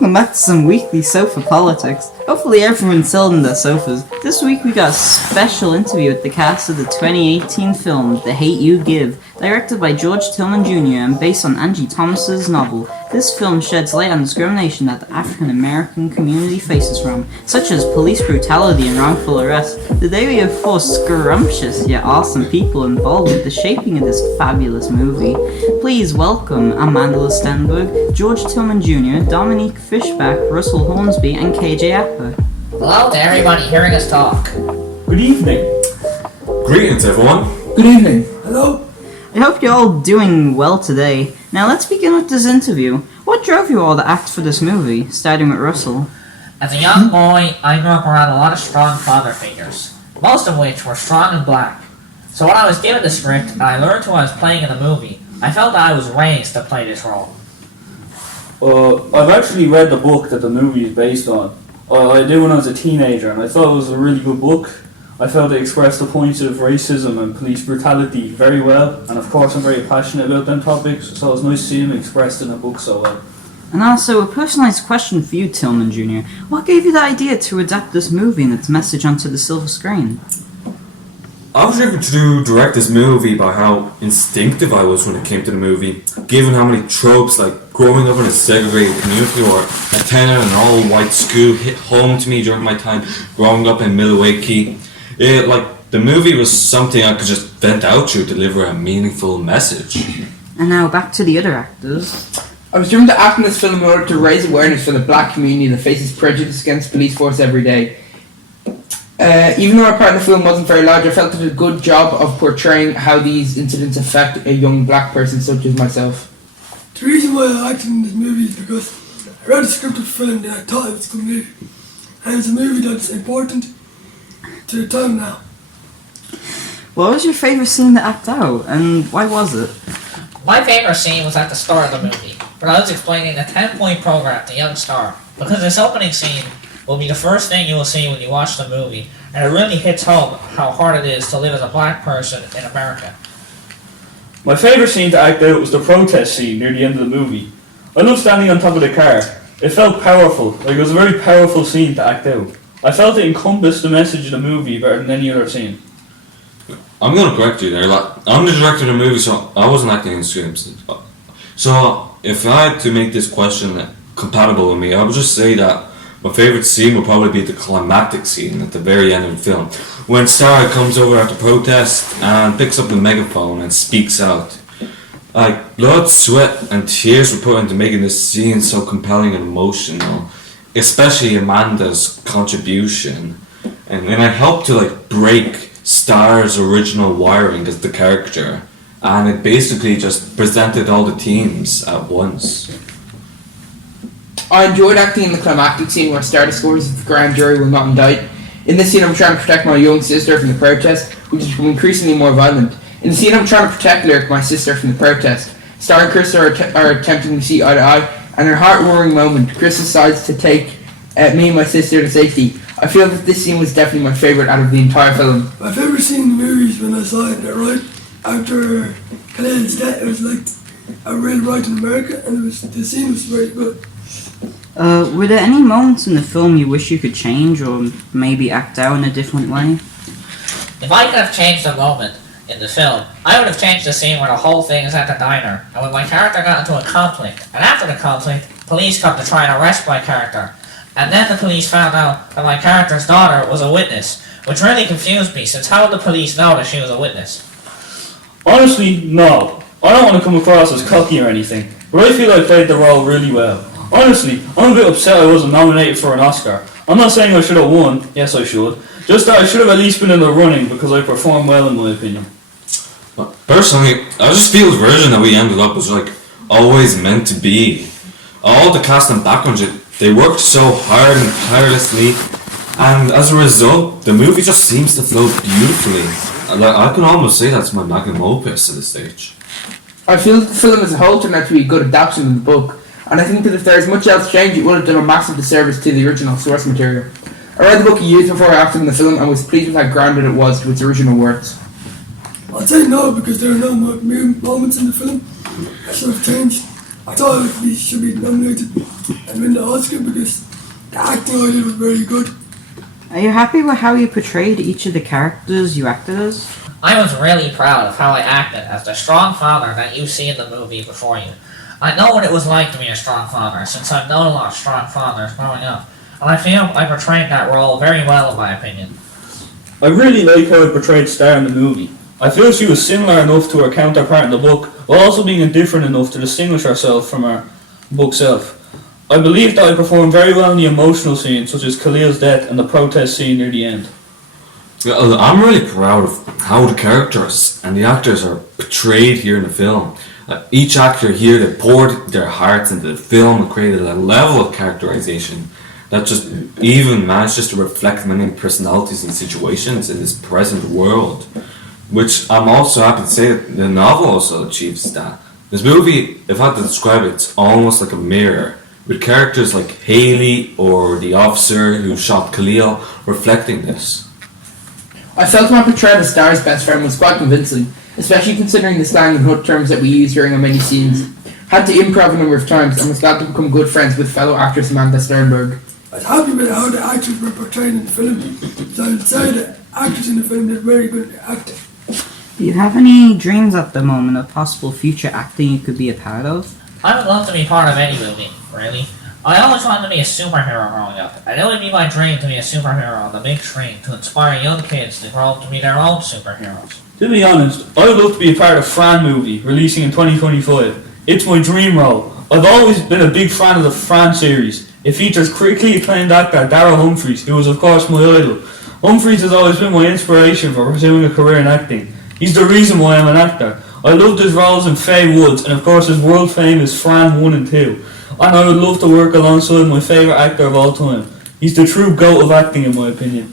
welcome back to some weekly sofa politics. Hopefully everyone's still in their sofas. This week we got a special interview with the cast of the 2018 film The Hate You Give, directed by George Tillman Jr. and based on Angie Thomas's novel. This film sheds light on discrimination that the African American community faces from, such as police brutality and wrongful arrest. Today we have four scrumptious yet awesome people involved with the shaping of this fabulous movie. Please welcome Amanda Stenberg, George Tillman Jr., Dominique Fishback, Russell Hornsby, and KJ Apper. Hello to everybody hearing us talk. Good evening. Greetings, everyone. Good evening. Hello. I hope you're all doing well today. Now let's begin with this interview. What drove you all to act for this movie, starting with Russell? As a young boy, I grew up around a lot of strong father figures, most of which were strong and black. So when I was given the script and I learned who I was playing in the movie, I felt that I was raised to play this role. I've actually read the book that the movie is based on. I did when I was a teenager, and I thought it was a really good book. I felt it expressed the points of racism and police brutality very well, and of course I'm very passionate about them topics, so it was nice to see them expressed in a book so well. And also, a personalized question for you, Tillman Jr. What gave you the idea to adapt this movie and its message onto the silver screen? I was able to direct this movie by how instinctive I was when it came to the movie, given how many tropes like growing up in a segregated community or attending an all-white school hit home to me during my time growing up in Milwaukee. The movie was something I could just vent out to deliver a meaningful message. And now back to the other actors. I was driven to act in this film in order to raise awareness for the black community that faces prejudice against police force every day. Even though our part of the film wasn't very large, I felt it did a good job of portraying how these incidents affect a young black person such as myself. The reason why I acted in this movie is because I read the script of the film and I thought it was a good movie. And it's a movie that's important to the time now. What was your favourite scene to act out, and why was it? My favorite scene was at the start of the movie, when I was explaining the 10-point program to young star, because this opening scene will be the first thing you will see when you watch the movie, and it really hits home how hard it is to live as a black person in America. My favourite scene to act out was the protest scene near the end of the movie. I loved standing on top of the car. It felt powerful, like it was a very powerful scene to act out. I felt it encompassed the message of the movie better than any other scene. I'm going to correct you there. I'm the director of the movie, so I wasn't acting in scripts. So if I had to make this question compatible with me, I would just say that my favourite scene would probably be the climactic scene at the very end of the film, when Star comes over after protest and picks up the megaphone and speaks out. Blood, sweat and tears were put into making this scene so compelling and emotional, especially Amanda's contribution. And then I helped to break Star's original wiring as the character, and it basically just presented all the themes at once. I enjoyed acting in the climactic scene where Star discovers that the grand jury will not indict. In this scene I'm trying to protect my young sister from the protest, which has become increasingly more violent. In the scene I'm trying to protect Lyric, my sister, from the protest. Star and Chris are attempting to see eye to eye, and in a heart-warming moment, Chris decides to take me and my sister to safety. I feel that this scene was definitely my favourite out of the entire film. My favourite scene in the movie is when I saw it right after Khalil's death. It was like a real right in America, and the scene was very good. Were there any moments in the film you wish you could change or maybe act out in a different way? If I could have changed a moment in the film, I would have changed the scene where the whole thing is at the diner, and when my character got into a conflict, and after the conflict, police come to try and arrest my character. And then the police found out that my character's daughter was a witness, which really confused me, since how would the police know that she was a witness? Honestly, no. I don't want to come across as cocky or anything, but I feel I played the role really well. Honestly, I'm a bit upset I wasn't nominated for an Oscar. I'm not saying I should have won, yes I should, just that I should have at least been in the running because I performed well in my opinion. Personally, I just feel the version that we ended up was always meant to be. All the cast and background, they worked so hard and tirelessly, and as a result, the movie just seems to flow beautifully. I can almost say that's my magnum opus at this stage. I feel that the film as a whole turned out to be a good adaptation of the book, and I think that if there is much else changed, it would have done a massive disservice to the original source material. I read the book years before I acted in the film and was pleased with how grounded it was to its original words. I'd say no, because there are no moments in the film that should have changed. I thought should be nominated and win the Oscar because the acting I did was very good. Are you happy with how you portrayed each of the characters you acted as? I was really proud of how I acted as the strong father that you see in the movie before you. I know what it was like to be a strong father, since I've known a lot of strong fathers growing up, and I feel I portrayed that role very well in my opinion. I really like how it portrayed Star in the movie. I feel she was similar enough to her counterpart in the book, while also being different enough to distinguish herself from her book self. I believe that I performed very well in the emotional scenes, such as Khalil's death and the protest scene near the end. Yeah, I'm really proud of how the characters and the actors are portrayed here in the film. Each actor here, they poured their hearts into the film and created a level of characterization that just even manages to reflect many personalities and situations in this present world. Which I'm also happy to say that the novel also achieves that. This movie, if I had to describe it, it's almost like a mirror, with characters like Haley or the officer who shot Khalil reflecting this. I felt my portrayal of Star's best friend was quite convincing, especially considering the slang and hood terms that we used during our many scenes. Had to improv a number of times and was glad to become good friends with fellow actress Amanda Sternberg. I was happy with how the actors were portrayed in the film, so I would say the actors in the film did very good at acting. Do you have any dreams at the moment of possible future acting you could be a part of? I would love to be part of any movie, really. I always wanted to be a superhero growing up, and it would be my dream to be a superhero on the big screen to inspire young kids to grow up to be their own superheroes. To be honest, I would love to be a part of Fran movie, releasing in 2025. It's my dream role. I've always been a big fan of the Fran series. It features critically acclaimed actor Darryl Humphries, who was of course my idol. Humphries has always been my inspiration for pursuing a career in acting. He's the reason why I'm an actor. I loved his roles in Faye Woods and of course his world famous Fran 1 and 2. And I would love to work alongside my favourite actor of all time. He's the true GOAT of acting in my opinion.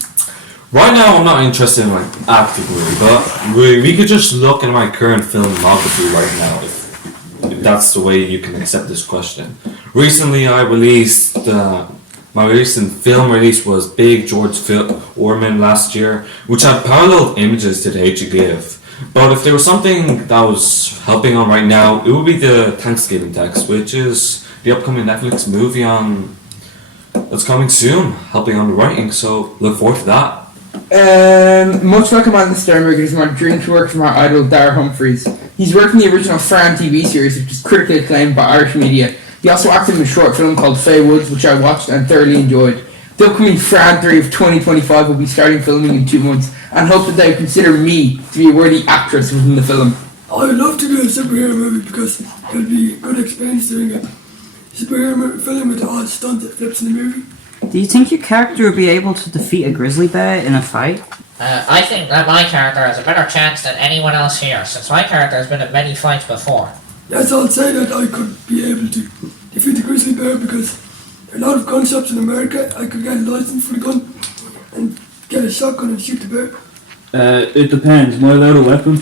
Right now I'm not interested in acting really, but we could just look at my current filmography right now if that's the way you can accept this question. Recently I released, my recent film release was Big George Orman last year, which had parallel images to The Hate You Give. But if there was something that was helping on right now, it would be the Thanksgiving text, which is the upcoming Netflix movie that's coming soon, helping on the writing, so look forward to that. Much like Amanda Sternberg, it is my dream to work for my idol Darryl Humphries. He's worked in the original Fran TV series, which is critically acclaimed by Irish media. He also acted in a short film called Faye Woods, which I watched and thoroughly enjoyed. The upcoming Fran 3 of 2025 will be starting filming in 2 months, and hope that they would consider me to be a worthy actress within the film. I would love to do a superhero movie because it would be a good experience doing a superhero film with all the stunts that flips in the movie. Do you think your character would be able to defeat a grizzly bear in a fight? I think that my character has a better chance than anyone else here, since my character has been in many fights before. Yes, I'll say that I could be able to defeat the grizzly bear because there are a lot of gun shops in America. I could get a license for the gun and get a shotgun and shoot the bear. It depends. Am I allowed a weapon?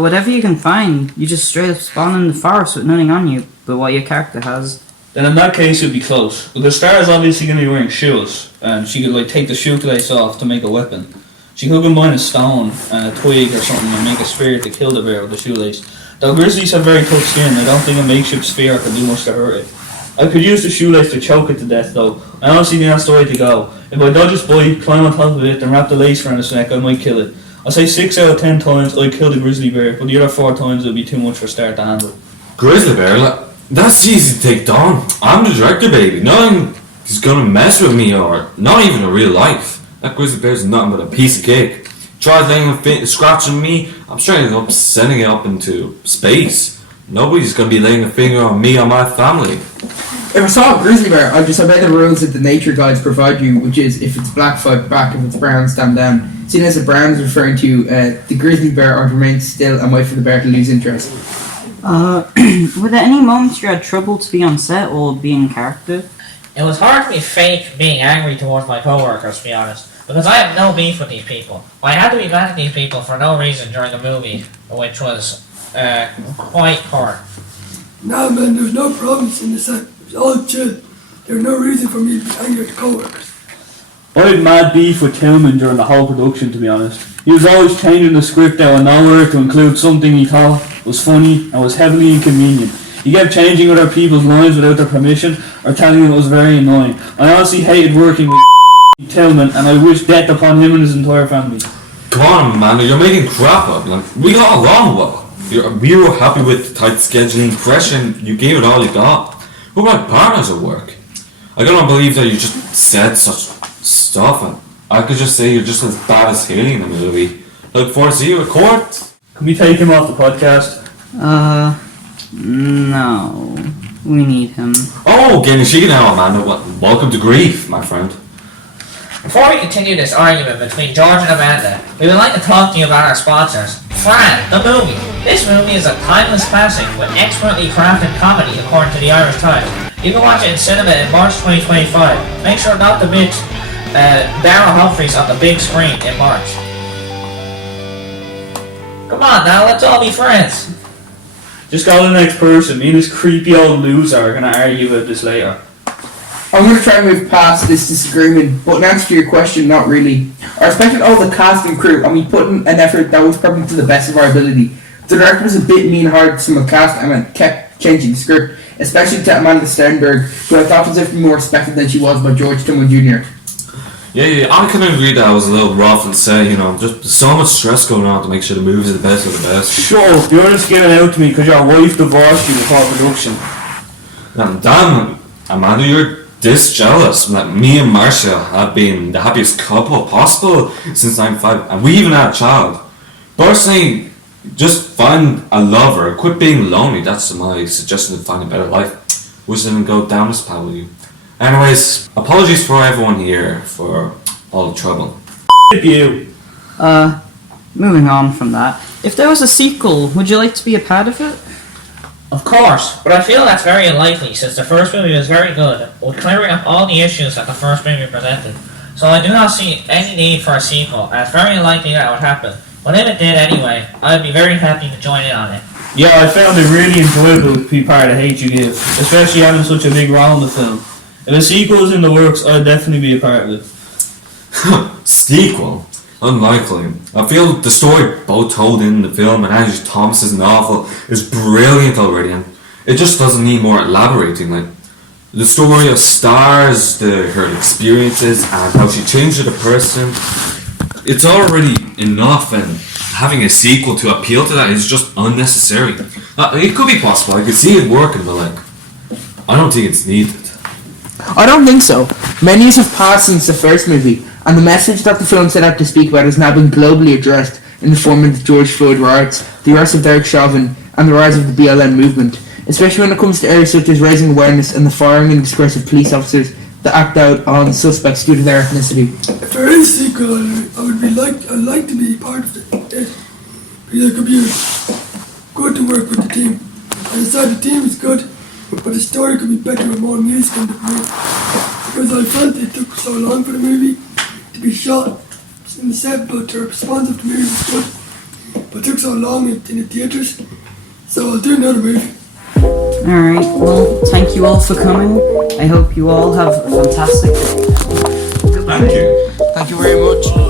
Whatever you can find. You just straight up spawn in the forest with nothing on you but what your character has. Then in that case it'd be close. Because Star is obviously going to be wearing shoes, and she could take the shoelace off to make a weapon. She could combine a stone and a twig or something and make a spear to kill the bear with the shoelace. Though grizzlies have very tough skin, I don't think a makeshift spear could do much to hurt it. I could use the shoelace to choke it to death though. I honestly think that's the way to go. If I dodge its bite, climb on top of it, then wrap the lace around its neck, I might kill it. I say 6 out of 10 times I'd kill the grizzly bear, but the other 4 times it would be too much for Star to handle. Grizzly bear? That's easy to take down. I'm the director, baby. Nothing is gonna mess with me, or not even in real life. That grizzly bear's nothing but a piece of cake. Tries laying scratching me, I'm straight up sending it up into space. Nobody's gonna be laying a finger on me or my family. If I saw a grizzly bear, I'd just obey the rules that the nature guides provide you, which is if it's black, fight back, if it's brown, stand down. Seeing as the brown is referring to the grizzly bear, I'd remain still and wait for the bear to lose interest. Were there any moments you had trouble to be on set or be in character? It was hard to be fake being angry towards my coworkers, to be honest, because I have no beef with these people. I had to be mad at these people for no reason during the movie, which was quite hard. Nah man, there was no problems in the set. It was all chill. There was no reason for me to be angry at co-workers. I had mad beef with Tillman during the whole production, to be honest. He was always changing the script out of nowhere to include something he thought was funny and was heavily inconvenient. He kept changing other people's lines without their permission or telling them it was very annoying. I honestly hated working with Tillman, and I wish death upon him and his entire family. Come on, Amanda, you're making crap up. Like, we got along well. We were happy with the tight scheduling, pressure, and you gave it all you got. We're like partners at work. I cannot believe that you just said such stuff, and I could just say you're just as bad as Haley in the movie. Look forward to see you at court. Can we take him off the podcast? No. We need him. Oh, Genishiki now, Amanda. Welcome to grief, my friend. Before we continue this argument between George and Amanda, we would like to talk to you about our sponsors. Fran, the movie. This movie is a timeless classic with expertly crafted comedy according to the Irish Times. You can watch it in cinema in March 2025. Make sure not to miss Darryl Humphreys on the big screen in March. Come on now, let's all be friends. Just go to the next person. Me and this creepy old loser are going to argue about this later. I'm going to try and move past this disagreement, but in answer to your question, not really. I respected all the cast and crew, and we put in an effort that was probably to the best of our ability. The director was a bit mean-hearted to some of the cast and kept changing the script, especially to Amanda Sternberg, who I thought was definitely more respected than she was by George Tillman Jr. Yeah, I can agree that I was a little rough and say, just so much stress going on to make sure the movies are the best of the best. Shut up, you're just giving out to me because your wife divorced you before production. Damn, Amanda, you're this jealous. Like, me and Marcia have been the happiest couple possible since 95, and we even had a child. Personally, just find a lover, quit being lonely. That's my suggestion to find a better life. Wish I didn't go down this path with you. Anyways, apologies for everyone here for all the trouble. F you. Moving on from that. If there was a sequel, would you like to be a part of it? Of course, but I feel that's very unlikely since the first movie was very good, with clearing up all the issues that the first movie presented. So I do not see any need for a sequel, and it's very unlikely that would happen. But if it did anyway, I would be very happy to join in on it. Yeah, I found it really enjoyable to be part of Hate You Give, especially having such a big role in the film. If a sequel is in the works, I'd definitely be a part of it. Sequel? Unlikely. I feel the story both told in the film and Angie Thomas's novel is brilliant already, and it just doesn't need more elaborating. Like, the story of stars, her experiences, and how she changed as a person, it's already enough, and having a sequel to appeal to that is just unnecessary. It could be possible, I could see it working, but I don't think it's needed. I don't think so. Many years have passed since the first movie, and the message that the film set out to speak about has now been globally addressed in the form of the George Floyd riots, the arrest of Derek Chauvin, and the rise of the BLM movement, especially when it comes to areas such as raising awareness and the firing and disgrace of police officers that act out on suspects due to their ethnicity. If there is a sequel, I'd like to be part of it. Because it could be good to work with the team. I decided the team is good, but the story could be better with more music in the movie. Because I felt it took so long for the movie to be shot in the set, but the response of the movie was good. But it took so long in the theatres, so I'll do another movie. Alright, well, thank you all for coming. I hope you all have a fantastic day. Goodbye. Thank you. Thank you very much.